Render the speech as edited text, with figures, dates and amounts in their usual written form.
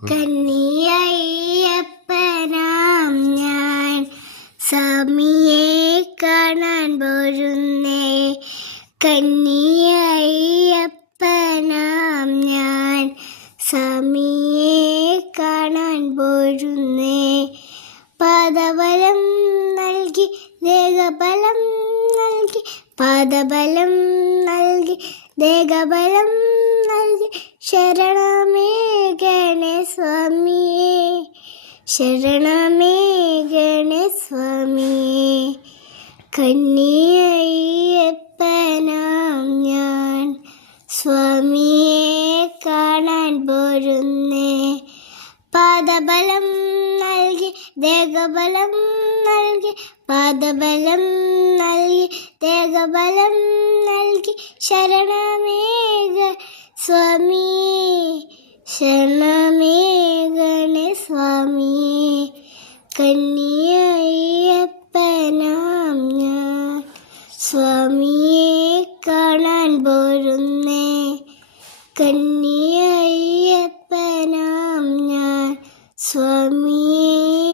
കന്നിയയ്യപ്പനാം ഞാൻ സ്വാമിയെ കാണാൻ പോരുന്നേ. കന്നിയയ്യപ്പനാം ഞാൻ സ്വാമിയെ കാണാൻ പോരുന്നേ. പാദബലം നൽകി ദേഹബലം നൽകി, പാദബലം നൽകി ദേഹബലം നൽകി, ശരണമേ ഗണേ സ്വാമിയേ, ശരണമേ ഗണേ സ്വാമിയേ. കന്നിയയ്യപ്പനാം ഞാൻ സ്വാമിയെ കാണാൻ പോരുന്നേ. പാദബലം നൽകി ദേഹബലം നൽകി, പാദബലം നൽകി ദേഹബലം നൽകി, ശരണമേ സ്വാമിയേ, ശരണമേ ഗണേ സ്വാമിയേ. കന്നിയയ്യപ്പനാം ഞാൻ സ്വാമിയെ കാണാൻ പോരുന്നേ. കന്നിയയ്യപ്പനാം ഞാൻ